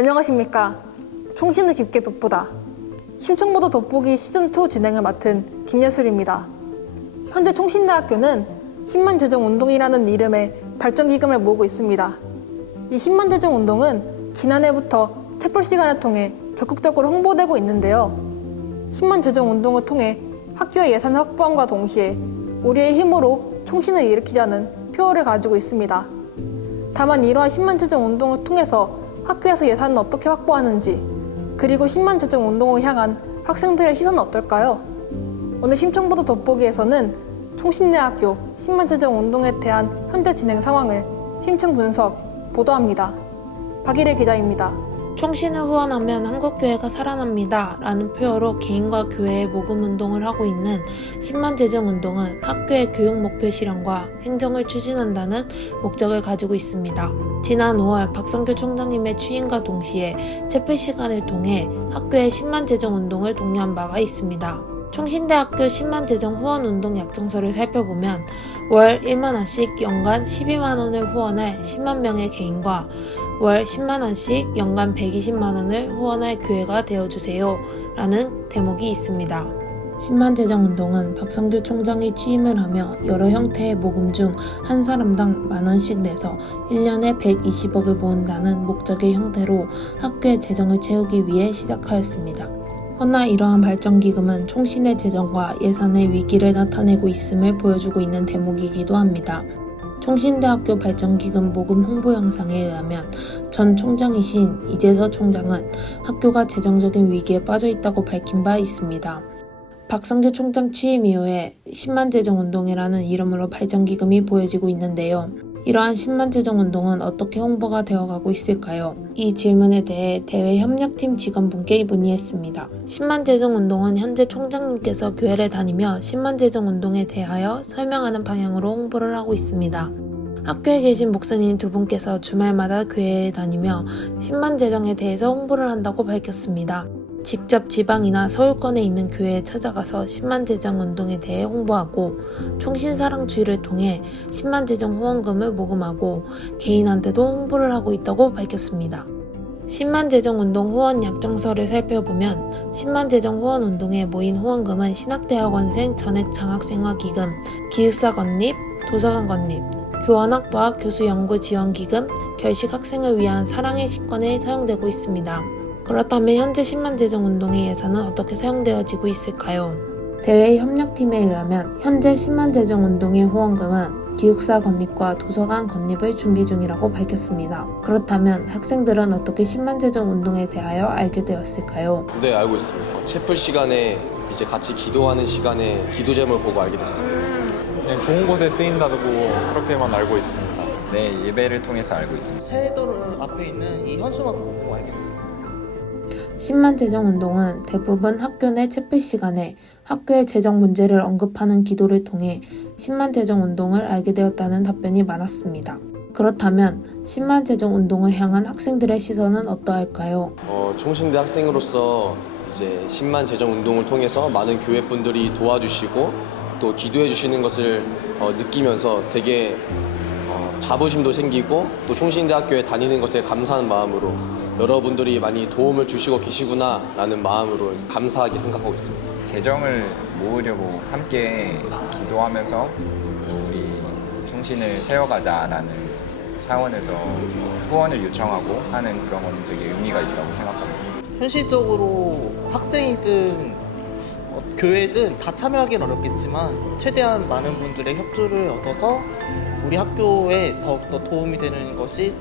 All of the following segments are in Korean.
안녕하십니까. 총신을 깊게 돋보다 심층보도 돋보기 시즌2 진행을 맡은 김예슬입니다. 현재 총신대학교는 10만 재정 운동이라는 이름의 발전기금을 모으고 있습니다. 이 10만 재정 운동은 지난해부터 채플 시간을 통해 적극적으로 홍보되고 있는데요. 10만 재정 운동을 통해 학교의 예산 확보함과 동시에 우리의 힘으로 총신을 일으키자는 표어를 가지고 있습니다. 다만 이러한 10만 재정 운동을 통해서 학교에서 예산은 어떻게 확보하는지, 그리고 10만 재정 운동을 향한 학생들의 시선은 어떨까요? 오늘 심층보도 돋보기에서는 총신대학교 10만 재정 운동에 대한 현재 진행 상황을 심층 분석, 보도합니다. 박일일 기자입니다. 총신을 후원하면 한국교회가 살아납니다 라는 표어로 개인과 교회의 모금 운동을 하고 있는 10만 재정 운동은 학교의 교육 목표 실현과 행정을 추진한다는 목적을 가지고 있습니다. 지난 5월 박성규 총장님의 취임과 동시에 채플 시간을 통해 학교의 10만 재정 운동을 독려한 바가 있습니다. 총신대학교 10만 재정 후원 운동 약정서를 살펴보면 월 1만 원씩 연간 12만 원을 후원할 10만 명의 개인과 월 10만 원씩 연간 120만 원을 후원할 교회가 되어주세요 라는 대목이 있습니다. 10만 재정 운동은 박성규 총장이 취임을 하며 여러 형태의 모금 중 한 사람당 만 원씩 내서 1년에 120억을 모은다는 목적의 형태로 학교의 재정을 채우기 위해 시작하였습니다. 허나 이러한 발전기금은 총신의 재정과 예산의 위기를 나타내고 있음을 보여주고 있는 대목이기도 합니다. 총신대학교 발전기금 모금 홍보 영상에 의하면 전 총장이신 이재서 총장은 학교가 재정적인 위기에 빠져 있다고 밝힌 바 있습니다. 박성규 총장 취임 이후에 10만 재정 운동이라는 이름으로 발전기금이 보여지고 있는데요. 이러한 10만 재정 운동은 어떻게 홍보가 되어가고 있을까요? 이 질문에 대해 대외 협력팀 직원분께 문의했습니다. 10만 재정 운동은 현재 총장님께서 교회를 다니며 10만 재정 운동에 대하여 설명하는 방향으로 홍보를 하고 있습니다. 학교에 계신 목사님 두 분께서 주말마다 교회에 다니며 10만 재정에 대해서 홍보를 한다고 밝혔습니다. 직접 지방이나 서울권에 있는 교회에 찾아가서 10만 재정 운동에 대해 홍보하고 총신사랑주의를 통해 10만 재정 후원금을 모금하고 개인한테도 홍보를 하고 있다고 밝혔습니다. 10만 재정 운동 후원 약정서를 살펴보면 10만 재정 후원 운동에 모인 후원금은 신학대학원생 전액 장학생활 기금, 기숙사 건립, 도서관 건립, 교환학부와 교수 연구 지원 기금, 결식 학생을 위한 사랑의 식권에 사용되고 있습니다. 그렇다면 현재 10만 재정 운동의 예산은 어떻게 사용되어지고 있을까요? 대외 협력팀에 의하면 현재 10만 재정 운동의 후원금은 기숙사 건립과 도서관 건립을 준비 중이라고 밝혔습니다. 그렇다면 학생들은 어떻게 10만 재정 운동에 대하여 알게 되었을까요? 네, 알고 있습니다. 채플 시간에 이제 같이 기도하는 시간에 기도 제목을 보고 알게 됐습니다. 그냥 좋은 곳에 쓰인다고 그렇게만 알고 있습니다. 네, 예배를 통해서 알고 있습니다. 세도를 앞에 있는 이 현수막 보고 알게 됐습니다. 10만 재정 운동은 대부분 학교 내 채플 시간에 학교의 재정 문제를 언급하는 기도를 통해 10만 재정 운동을 알게 되었다는 답변이 많았습니다. 그렇다면 10만 재정 운동을 향한 학생들의 시선은 어떠할까요? 총신대 학생으로서 이제 10만 재정 운동을 통해서 많은 교회 분들이 도와주시고 또 기도해 주시는 것을 느끼면서 되게 자부심도 생기고 또 총신대학교에 다니는 것에 감사하는 마음으로 여러분들이 많이 도움을 주시고 계시구나 라는 마음으로 감사하게 생각하고 있습니다. 재정을 모으려고 함께 기도하면서 우리 총신을 세워가자라는 차원에서 후원을 요청하고 하는 그런 건 되게 의미가 있다고 생각합니다. 현실적으로 학생이든 교회든 다 참여하기는 어렵겠지만 최대한 많은 분들의 협조를 얻어서 우리 학교에 더욱더 도움이 되는 것이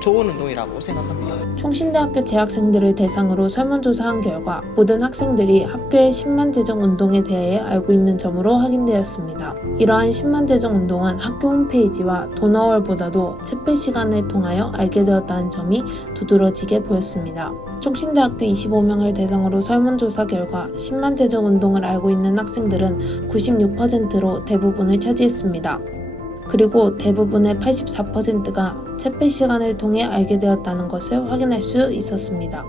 좋은 운동이라고 생각합니다. 총신대학교 재학생들을 대상으로 설문조사한 결과 모든 학생들이 학교의 10만 재정 운동에 대해 알고 있는 점으로 확인되었습니다. 이러한 10만 재정 운동은 학교 홈페이지와 도너월보다도 채플 시간을 통하여 알게 되었다는 점이 두드러지게 보였습니다. 총신대학교 25명을 대상으로 설문조사 결과 10만 재정 운동을 알고 있는 학생들은 96%로 대부분을 차지했습니다. 그리고 대부분의 84%가 채플 시간을 통해 알게 되었다는 것을 확인할 수 있었습니다.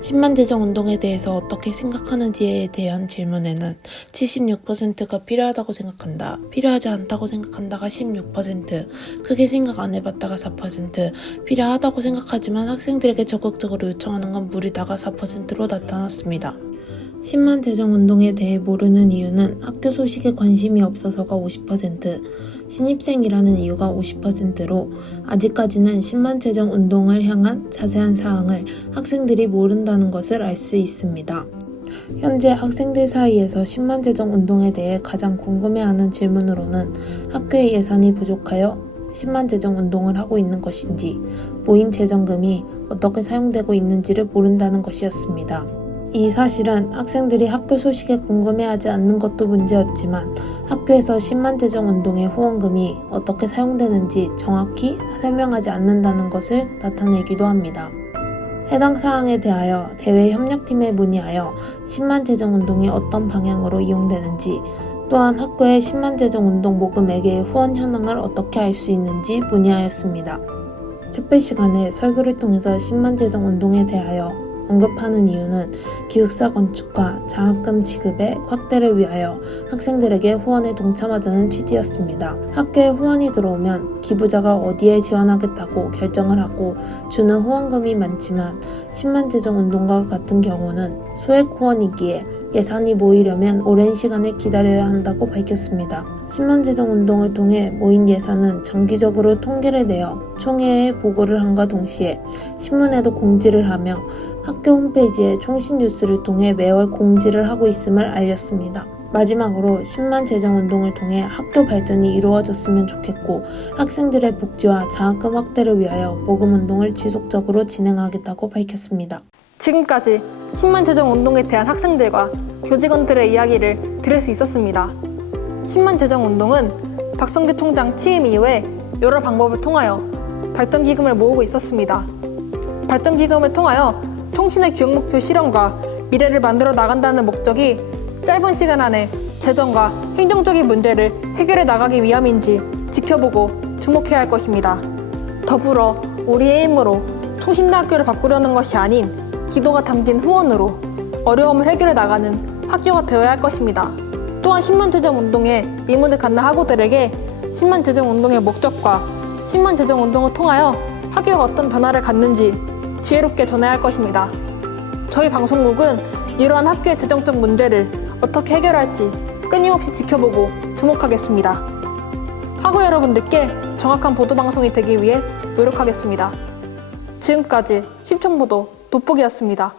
10만 재정 운동에 대해서 어떻게 생각하는지에 대한 질문에는 76%가 필요하다고 생각한다, 필요하지 않다고 생각한다가 16%, 크게 생각 안 해봤다가 4%, 필요하다고 생각하지만 학생들에게 적극적으로 요청하는 건 무리다가 4%로 나타났습니다. 10만 재정 운동에 대해 모르는 이유는 학교 소식에 관심이 없어서가 50%, 신입생이라는 이유가 50%로 아직까지는 10만 재정 운동을 향한 자세한 사항을 학생들이 모른다는 것을 알 수 있습니다. 현재 학생들 사이에서 10만 재정 운동에 대해 가장 궁금해하는 질문으로는 학교의 예산이 부족하여 10만 재정 운동을 하고 있는 것인지, 모인 재정금이 어떻게 사용되고 있는지를 모른다는 것이었습니다. 이 사실은 학생들이 학교 소식에 궁금해하지 않는 것도 문제였지만 학교에서 10만 재정 운동의 후원금이 어떻게 사용되는지 정확히 설명하지 않는다는 것을 나타내기도 합니다. 해당 사항에 대하여 대외 협력팀에 문의하여 10만 재정 운동이 어떤 방향으로 이용되는지, 또한 학교의 10만 재정 운동 모금액의 후원 현황을 어떻게 알 수 있는지 문의하였습니다. 특별 시간에 설교를 통해서 10만 재정 운동에 대하여 언급하는 이유는 기숙사 건축과 장학금 지급의 확대를 위하여 학생들에게 후원에 동참하자는 취지였습니다. 학교에 후원이 들어오면 기부자가 어디에 지원하겠다고 결정을 하고 주는 후원금이 많지만 10만 재정 운동과 같은 경우는 소액 후원이기에 예산이 모이려면 오랜 시간을 기다려야 한다고 밝혔습니다. 10만 재정 운동을 통해 모인 예산은 정기적으로 통계를 내어 총회에 보고를 함과 동시에 신문에도 공지를 하며 학교 홈페이지에 총신 뉴스를 통해 매월 공지를 하고 있음을 알렸습니다. 마지막으로 10만 재정 운동을 통해 학교 발전이 이루어졌으면 좋겠고 학생들의 복지와 장학금 확대를 위하여 모금 운동을 지속적으로 진행하겠다고 밝혔습니다. 지금까지 10만 재정 운동에 대한 학생들과 교직원들의 이야기를 들을 수 있었습니다. 10만 재정 운동은 박성규 총장 취임 이후에 여러 방법을 통하여 발전기금을 모으고 있었습니다. 발전기금을 통하여 총신의 교육목표 실현과 미래를 만들어 나간다는 목적이 짧은 시간 안에 재정과 행정적인 문제를 해결해 나가기 위함인지 지켜보고 주목해야 할 것입니다. 더불어 우리의 힘으로 총신대학교를 바꾸려는 것이 아닌 기도가 담긴 후원으로 어려움을 해결해 나가는 학교가 되어야 할 것입니다. 또한 10만 재정 운동에 의문을 갖는 학우들에게 10만 재정 운동의 목적과 10만 재정 운동을 통하여 학교가 어떤 변화를 갖는지 지혜롭게 전해야 할 것입니다. 저희 방송국은 이러한 학교의 재정적 문제를 어떻게 해결할지 끊임없이 지켜보고 주목하겠습니다. 학우 여러분들께 정확한 보도 방송이 되기 위해 노력하겠습니다. 지금까지 심청보도 돋보기였습니다.